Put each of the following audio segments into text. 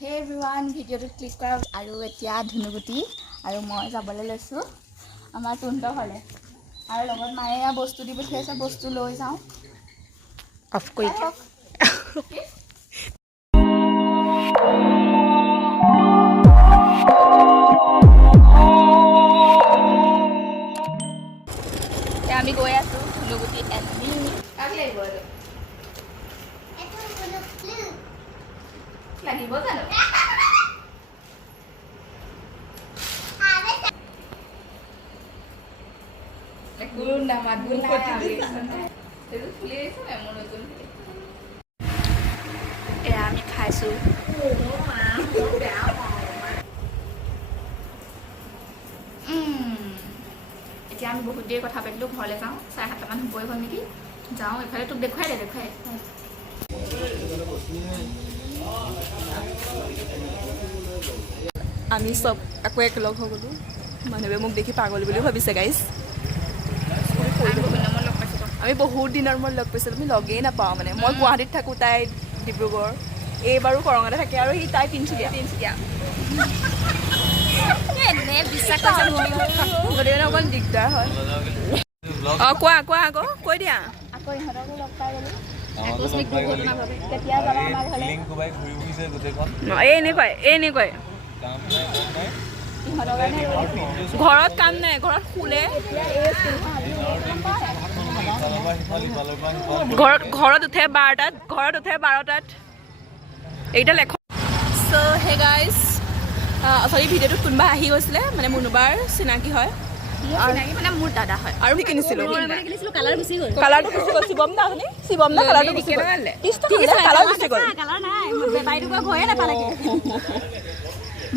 Hey everyone, ভিডিঅ'টো click কৰা আৰু এতিয়া ধুনুগুটি আৰু মই যাবলৈ লৈছোঁ আমাৰ তুন্তৰ ঘৰলে আৰু লগত মায়ে বস্তু দি পঠিয়াইছে বস্তু লৈ যাওঁ অফ কৰি আমি গৈ আছোঁ ধুনুগুটি এজনী কাক লাগিব লাগিব জানো এয়া আমি খাইছোঁ এতিয়া আমি বহুত দেৰি কথা পাতিলোঁ ঘৰলৈ যাওঁ 7:30মান হ'বই হ'ল নেকি যাওঁ এইফালে তোক দেখুৱাই আমি চব আকৌ একেলগ হৈ গ'লোঁ মানুহে মোক দেখি পাগল বুলি ভাবিছে গাইজ আমি বহুত দিনৰ মূৰত লগ পাইছিলোঁ আমি লগেই নাপাওঁ মানে মই গুৱাহাটীত থাকোঁ তাই ডিব্ৰুগড় এইবাৰো কৰঙতে থাকে আৰু সি তাই তিনিচুকীয়া গতিকে অকণ দিগদাৰ হয় অঁ কোৱা আকৌ কৈ দিয়া আকৌ ইহঁতকো লগ পাই গ'লোঁ কেতিয়া যাবা আমাৰ ঘৰলৈ এনেকুৱাই ঘৰত কাম নাই ঘৰত শুলে ঘৰত উঠে 12টাত এইটা লেখ চ' হে গাইজ আচলতে ভিডিঅ'টোত কোনোবা আহি গৈছিলে মানে মুনুবাৰ চিনাকি হয় মানে মোৰ দাদা হয় আৰু কি কিনিছিলোঁ কালাৰটো গুচি গ'ল শিৱম দা আপুনি শিৱম দা কালাৰটো গুচি গ'ল কালাৰ গুচি গ'ল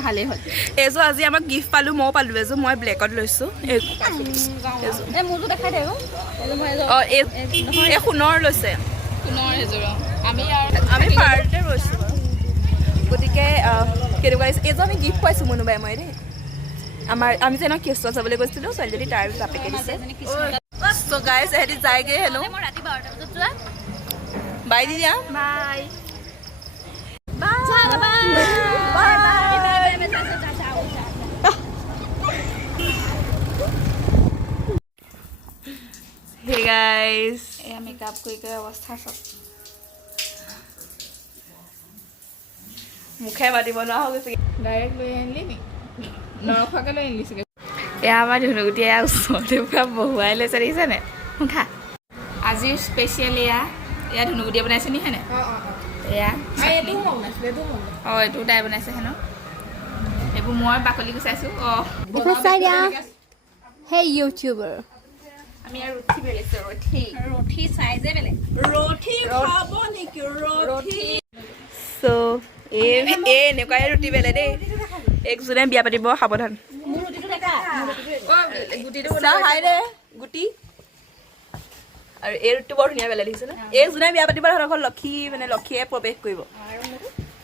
ভালেই হ'ল এইযোৰ আজি আমাক গিফ্ট পালোঁ ময়ো পালোঁ এযোৰ মই ব্লেকত লৈছোঁ মোৰতো দেখাই দে অঁ এই সোণৰ লৈছে আমি পাৰ্টে লৈছোঁ গতিকে কেনেকুৱা লাগিছে এইযোৰ আমি গিফ্ট পাইছোঁ মুনুবাই মই দেই আমি যে কেঁচুৱা চাবলৈ গৈছিলোঁ ছোৱালীজনী তাৰ বাপেকে দিছে চ' গাইজ এহেঁতি যায়গৈ হেনো বাই দি দিয়া বাই Hey guys, এয়া মেকআপ কৰি অৱস্থা চব মুখে মাতিব নোৱাৰা হৈ গৈছে ডাইৰেক্ট লৈ আনিলি নি নৰখোৱাকৈ লৈ আনিলি চাগে এয়া আমাৰ ধুনুগুটি এয়া ওচৰতে পৰা বহুৱাই লৈছে দেখিছেনে খা আজিৰ স্পেচিয়েল এয়া ধুনুগুটিয়ে বনাইছে নি হেনে এয়া অঁ এইটো তাই বনাইছে হেনো এইবোৰ মই বাকলি গুচাইছোঁ অঁ Hey YouTuber. আমি আৰু ৰুঠি বেলিছোঁ ৰুঠি চাইজে বেলেগ চ' এনেকুৱাই ৰুটি বেলে দেই একজনে বিয়া পাতিব সাৱধান গুটি আৰু এই ৰুটিটো বৰ ধুনীয়া বেলে দেখিছে ন এইজনে বিয়া পাতিব সিহঁতৰ লক্ষীয়ে প্ৰৱেশ কৰিব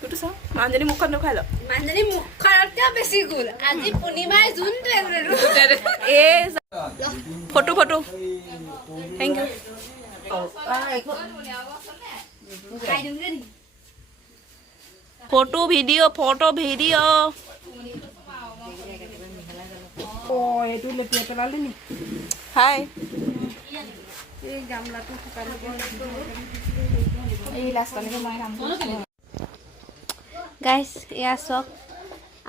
তোৰতো চাওঁ মানুহজনী মুখখন দেখুৱাই ল মানুহজনী মুখখনতকৈ বেছি গ'ল আজি পূৰ্ণিমাৰ যোনটো এই photo thank you photo video' এইটো লেপিয়াই পেলালি নি হাই এই গামলাটো শুকান এই লাষ্টলৈকে মই কাম কৰিছোঁ গাইছ এয়া চাওক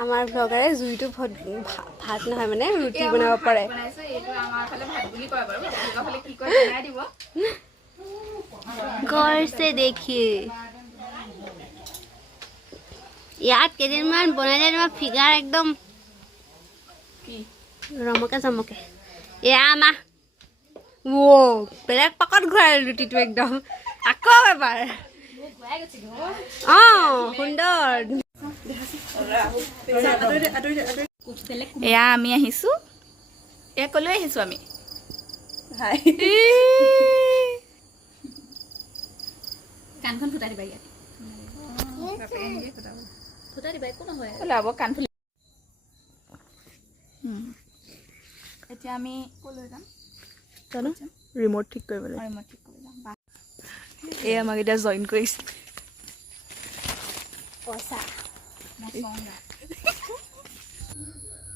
আমাৰ ব্লগাৰে জুইটো ভাত নহয় মানে ৰুটি বনাব পাৰে গড়ছে দেখি ইয়াত কেইদিনমান বনালে তোমাৰ ফিগাৰ একদম ৰমকে চমকে এয়া আমা বেলেগ পাকত ঘূৰাই ৰুটিটো একদম আকৌ এবাৰ অঁ সুন্দৰ এয়া আমি আহিছোঁ এয়া ক'লৈ আহিছোঁ আমি কাণখন ফুটাই দিবা ইয়াত ফুটাই দিবা একো নহয় ওলাব কাণ ফুলি এতিয়া আমি ক'লৈ যাম ৰিম'ট ঠিক কৰিবলৈ এই আমাক এতিয়া জইন কৰিছে পইচা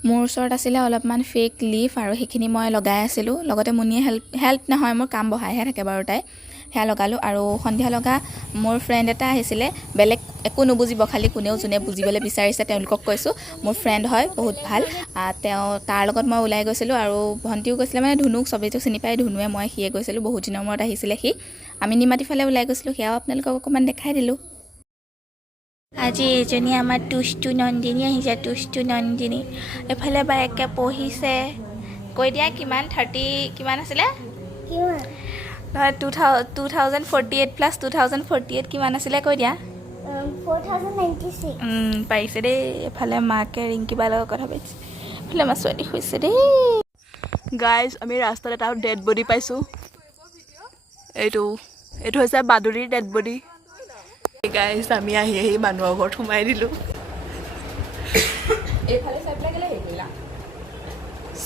মোৰ ওচৰত আছিলে অলপমান ফেক লিফ আৰু সেইখিনি মই লগাই আছিলোঁ লগতে মুনিয়ে হেল্প নহয় মোৰ কাম বঢ়াইহে থাকে বাৰু তাই সেয়া লগালোঁ আৰু সন্ধিয়া লগা মোৰ ফ্ৰেণ্ড এটা আহিছিলে বেলেগ একো নুবুজিব খালি কোনেও যোনে বুজিবলৈ বিচাৰিছে তেওঁলোকক কৈছোঁ মোৰ ফ্ৰেণ্ড হয় বহুত ভাল তাৰ লগত মই ওলাই গৈছিলোঁ আৰু ভণ্টিও গৈছিলে মানে ধুনুক চবেইটো চিনি পায় ধুনুৱে মই সিয়ে গৈছিলোঁ বহুত দিনৰ মূৰত আহিছিলে সি আমি নিমাতি ফালে ওলাই গৈছিলোঁ সেয়াও আপোনালোকক অকণমান দেখাই দিলোঁ আজি এজনী আমাৰ টুষ্টু নন্দিনী আহিছে টুষ্টু নন্দিনী এফালে বায়েকে পঢ়িছে কৈ দিয়া কিমান 30 কিমান আছিলে নহয় 2048 প্লাছ 2048 কিমান আছিলে কৈ দিয়া 4096 পাৰিছে দেই এফালে মাকে ৰিংকিবাৰ লগত কথা পাতিছে এফালে আমাৰ ছোৱালী হৈছে দেই গাইজ আমি ৰাস্তাত এটা ডেড বডি পাইছোঁ এইটো হৈছে বাদুলিৰ ডেড বডি গাইজ আমি আহি মানুহৰ ঘৰত সোমাই দিলোঁ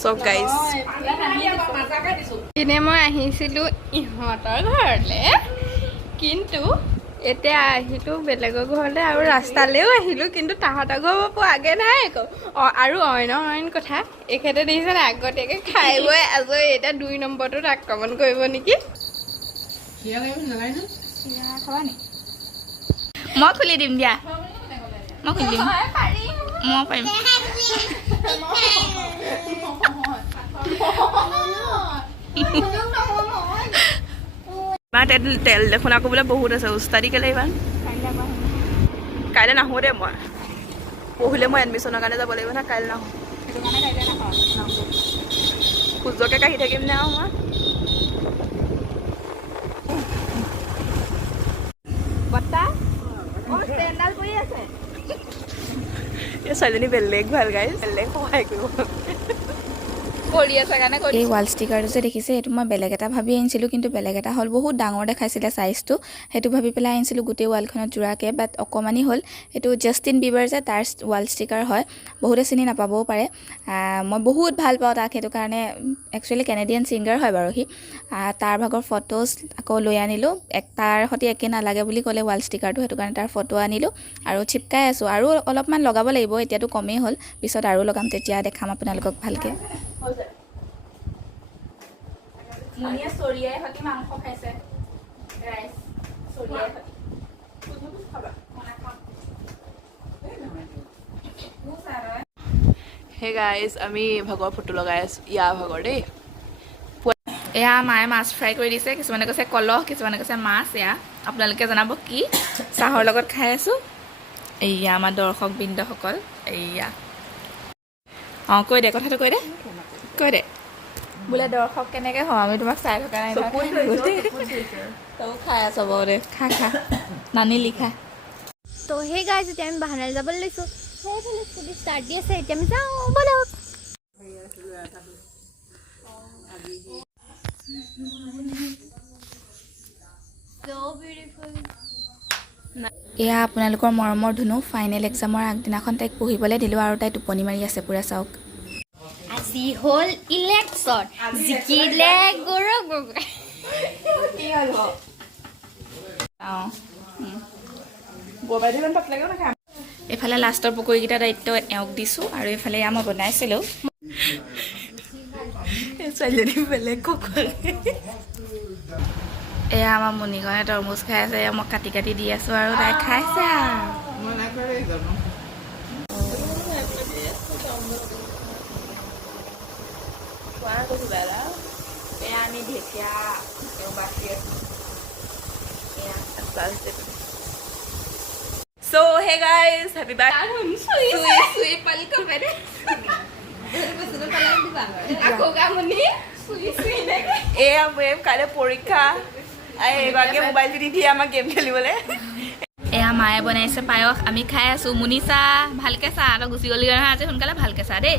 চব গাইজ এনে মই আহিছিলোঁ ইহঁতৰ ঘৰলৈ কিন্তু এতিয়া আহিলোঁ বেলেগৰ ঘৰলৈ আৰু ৰাস্তালৈও আহিলোঁ কিন্তু তাহাঁতৰ ঘৰ পোৱাগৈ নাই আকৌ আৰু অইন কথা এখেতে দেখিছে নাই আগতীয়াকৈ খাই বৈ আজৰি এতিয়া 2 নম্বৰটোত আক্ৰমণ কৰিব নেকি মই খুলি দিম দিয়া মই খুলি দিম মই পাৰিম তেল দেখোন আকৌ বোলে বহুত আছে উস্তাদি কেলে ইমান কাইলৈ নাহোঁ দেই মই পঢ়িলে মই এডমিশ্যনৰ কাৰণে যাব লাগিব না কাইলৈ নাহোঁ খোজকে কাঢ়ি থাকিম নে আৰু মই এই ছোৱালীজনী বেলেগ ভাল গাই বেলেগ সহায় কৰিব এই ৱাল ষ্টিকাৰটো যে দেখিছে এইটো মই বেলেগ এটা ভাবি আনিছিলোঁ কিন্তু বেলেগ এটা হ'ল বহুত ডাঙৰ দেখাইছিলে চাইজটো সেইটো ভাবি পেলাই আনিছিলোঁ গোটেই ৱালখনত জোৰাকৈ বাট অকণমানি হ'ল এইটো জাষ্টিন বিবাৰ যে তাৰ ৱাল ষ্টিকাৰ হয় বহুতে চিনি নাপাবও পাৰে মই বহুত ভাল পাওঁ তাক সেইটো কাৰণে একচুৱেলি কেনেডিয়ান ছিংগাৰ হয় বাৰু সি তাৰ ভাগৰ ফটোজ আকৌ লৈ আনিলোঁ তাৰ সৈতে একে নালাগে বুলি ক'লে ৱাল ষ্টিকাৰটো সেইটো কাৰণে তাৰ ফটো আনিলোঁ আৰু চিপকাই আছোঁ আৰু অলপমান লগাব লাগিব এতিয়াতো কমেই হ'ল পিছত আৰু লগাম তেতিয়া দেখাম আপোনালোকক ভালকৈ মুনিয়ে চৰিয়াই সৈতে মাংস খাইছে ৰাইচ চৰিয়াই হে গাইজ আমি ভাগৰ ফটো লগাই আছোঁ ইয়াৰ ভাগৰ দেই এয়া মায়ে মাছ ফ্ৰাই কৰি দিছে কিছুমানে কৈছে কলহ কিছুমানে কৈছে মাছ এয়া আপোনালোকে জনাব কি চাহৰ লগত খাই আছোঁ এয়া আমাৰ দৰ্শক বৃন্দসকল এয়া অঁ কৈ দে কথাটো কৈ দে বোলে দৰ্শক কেনেকৈ হওঁ আমি তোমাক চাই থকা নাই তই খাই আছ বাৰু দে খা নানি লিখা তো সেই গাইজ এতিয়া আমি বাহানালৈ যাবলৈ লৈছোঁ সেইফালে স্কুটি ষ্টাৰ্ট দি আছে এতিয়া আমি যাওঁ ব'লক এয়া আপোনালোকৰ মৰমৰ ধুনু ফাইনেল এক্সামৰ আগদিনাখন তাইক পঢ়িবলৈ দিলোঁ আৰু তাই টোপনি মাৰি আছে পূৰা চাওক আজি হ'ল ইলেকশ্যন জিকিলে গৌৰৱ গগৈ এইফালে লাষ্টৰ পকৰীকেইটা দায়িত্ব এওঁক দিছোঁ আৰু এইফালে এয়া মই বনাইছিলোঁ ছোৱালীজনী বেলেগ এয়া আমাৰ মুনিকণে তৰমুজ খাই আছে এয়া মই কাটি কাটি দি আছোঁ আৰু তাই খাইছে এয়া আমি ঢেকীয়া So hey guys, happy birthday. এয়া মেম কাইলৈ পৰীক্ষা এগৰাকীয়ে মোবাইল দি দিয়ে আমাক গেম খেলিবলৈ এয়া মায়ে বনাইছে পায়স আমি খাই আছোঁ মুনি চা ভালকৈ চা তই গুচি গ'লি নহয় আজি সোনকালে ভালকৈ চা দেই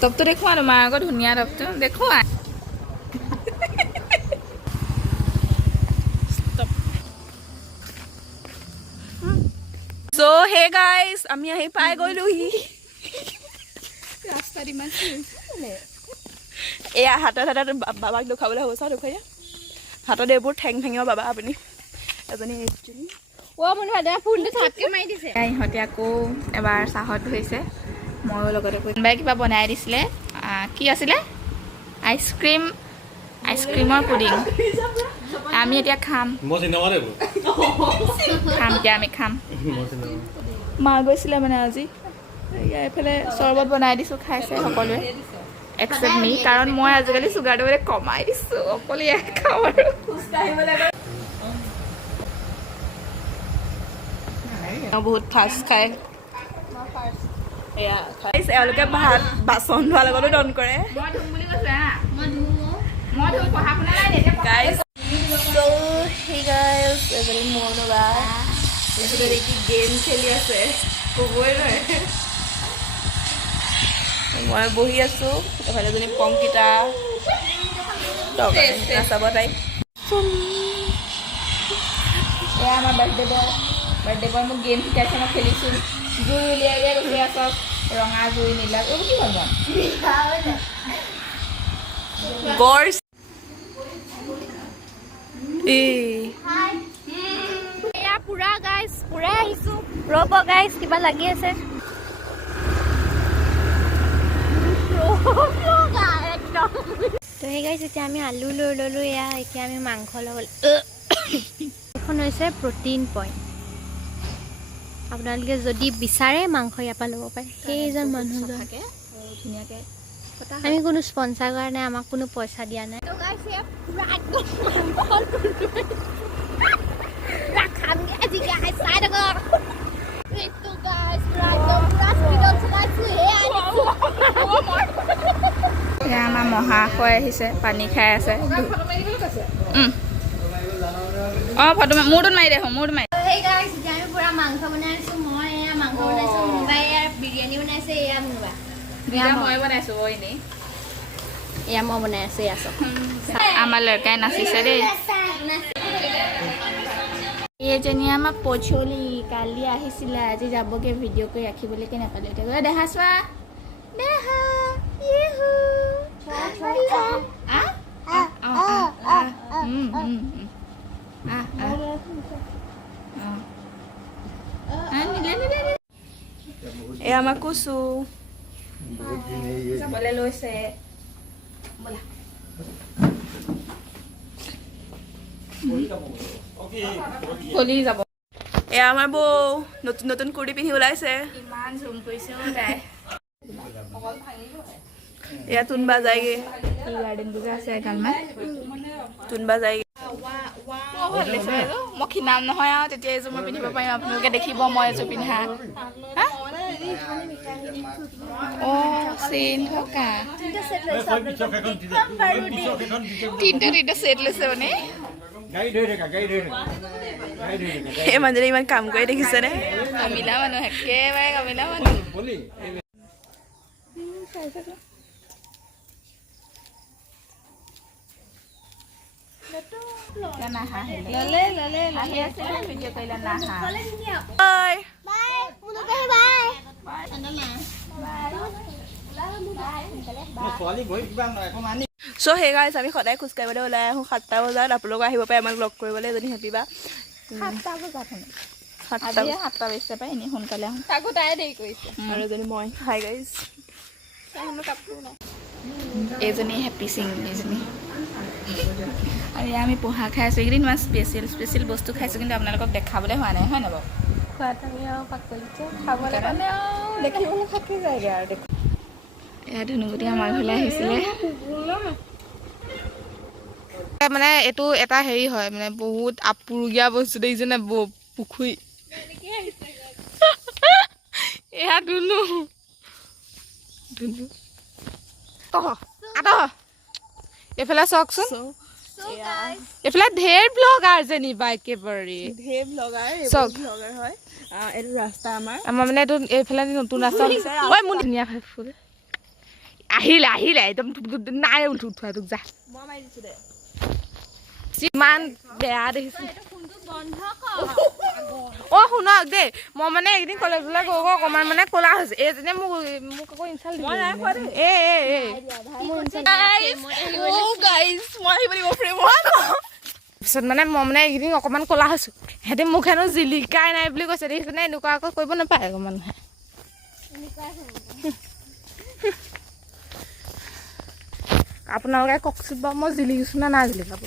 টপটো দেখুওৱা তোমাৰ আকৌ ধুনীয়া টপটো দেখুওৱা So hey guys, আমি আহি পাই গ'লোহি ৰাস্তাত ইমান এয়া হাতত বাবাক দেখুৱাবলৈ হ'ব চাওঁ দেখুৱাই হাতত এইবোৰ ঠেং ঠেঙিব বাবা আপুনি এজনী ফোনটো থাপকে মাৰি দিছে ইহঁতে আকৌ এবাৰ চাহত ধৰিছে ময়ো লগতে কোনোবাই কিবা বনাই দিছিলে কি আছিলে আইচক্ৰীমৰ পুডিং আমি এতিয়া খাম আমি খাম মা গৈছিলে মানে আজি এইফালে চৰ্বত বনাই দিছোঁ খাইছে সকলোৱে এক্সেপ্ট মি কাৰণ মই আজিকালি চুগাৰটো মানে কমাই দিছোঁ অকলে ইয়াত খাওঁ আৰু বহুত ফাষ্ট খায় এওঁলোকে ভাত বাচন ধোৱাৰ লগতো ডন কৰে গেম খেলি আছে ক'বই নোৱাৰে মই বহি আছো এফালে এজনী পংকিতা নাচাব তাই এয়া আমাৰ বাৰ্থডে বয় মোক গেম শিকাইছে মই খেলিছোঁ জুই উলিয়াই উলিয়াই গৈছে চব ৰঙা জুই নীলা এইবোৰ কি ভাল গৰ্ছ এয়া পুৰা গাইজ পুৰা আহিছো ৰ'ব গাইজ কিবা লাগি আছে তো সেই গাইজ এতিয়া আমি আলু লৈ ল'লোঁ এয়া এতিয়া আমি মাংস ল'বলৈ এখন হৈছে প্ৰটিন পইণ্ট আপোনালোকে যদি বিচাৰে মাংস ইয়াৰ পৰা ল'ব পাৰে সেইজন মানুহজন ধুনীয়াকৈ আমি কোনো স্পন্সাৰ কৰা নাই আমাক কোনো পইচা দিয়া নাই আমাৰ মহাশয় আহিছে পানী খাই আছে অঁ ফটো মূৰটোত মাৰি দে মূৰটোত মাৰি সেই গাইছ এতিয়া আমি পুৰা মাংস বনাই আছো মই এয়া মাংস বনাইছো মুনুবাই এয়া বিৰিয়ানী বনাইছে এয়া মুনুবা মই বনাইছোঁ এনেই এয়া মই বনাই আছো এয়া চব আমাৰ ল'ৰাকাই নাচিছে দেই এইজনী আমাৰ পচলি কালি আহিছিলে আজি যাবগৈ ভিডিঅ' কৰি ৰাখিবলৈকে নাপালে এতিয়া দেহা চোৱা দেহা এয়া আমাৰ কুচু যাবলৈ লৈছে চলি যাব এয়া আমাৰ বৌ নতুন নতুন কুৰ্তি পিন্ধি ওলাইছে ইমান জুম কৰিছে তাই এয়া তুনবা যায়গে টি গাৰ্ডেন বুজা আছে এগালমান তুনবা যায়গে মই খিনাম নহয় আৰু তেতিয়া এযোৰ মই পিন্ধিব পাৰিম আপোনালোকে দেখিব মই এযোৰ পিন্ধা অঁ চেইন থকা তিনিটা ছেট লৈছে মানে এই মানুহজনে ইমান কাম কৰি দেখিছেনে কামিলা মানুহ একেবাৰে কামিলা মানুহ চ' সেই গাইছ আমি সদায় খোজকাঢ়িবলৈ ওলাই আহোঁ 7টা বজাত আপোনালোক আহিব পাৰে আমাক লগ কৰিবলৈ এজনী হেপিবা 7টা বজাত 7টা বাজিছে পাই এনেই সোনকালে আহোঁ তাকো তাই দেৰি কৰিছে আৰু এজনী মই হাই গাইছ এইজনী হেপী সিং এইজনী আৰু আমি পোহা খাই আছোঁ এইকেইদিন ইমান স্পেচিয়েল বস্তু খাইছোঁ কিন্তু আপোনালোকক দেখাবলৈ হোৱা নাই হয় নাই বাৰু খোৱাত আমি আৰু পাকলিছে খাবলৈ কাৰণে আৰু দেখিবলৈ থাকি যায়গৈ আৰু দেখোন এয়া ধুনুগুটি আমাৰ ঘৰলৈ আহিছিলে মানে এইটো এটা হেৰি হয় মানে বহুত আপুৰুগীয়া বস্তু দেখিছেনে পুখুৰী এয়া ধুনু এইফালে চাওকচোন এইফালে ঢেৰ ব্লগাৰ যেনিবা একেবাৰে ঢেৰ ব্লগাৰ হয় এইটো ৰাস্তা আমাৰ মানে এইটো এইফালে নতুন ৰাস্তা ঐ মোৰ ধুনীয়া ফুল আহিলে একদম নাই উঠোৱা তোক যা মই মাৰি দিছোঁ দে ইমান বেয়া দেখিছো অ শুনক দেই মই মানে একদিন কলেজলৈ গৈ অকণমান মানে ক'লা হৈছে এইজনে মোক আকৌ ইনচাল্ট মই নাই খোৱা দেই মই আহিব লাগিব ফ্ৰেমত তাৰপিছত মানে মই মানে এইকেইদিন অকণমান ক'লা হৈছোঁ সিহঁতে মোক হেনো জিলিকাই নাই বুলি কৈছে দেখিছেনে এনেকুৱা আকৌ কৰিব নাপায় আকৌ মানুহে আপোনালোকে কওকচোন বাৰু মই জিলিকিছোঁ নে নাই জিলিকাব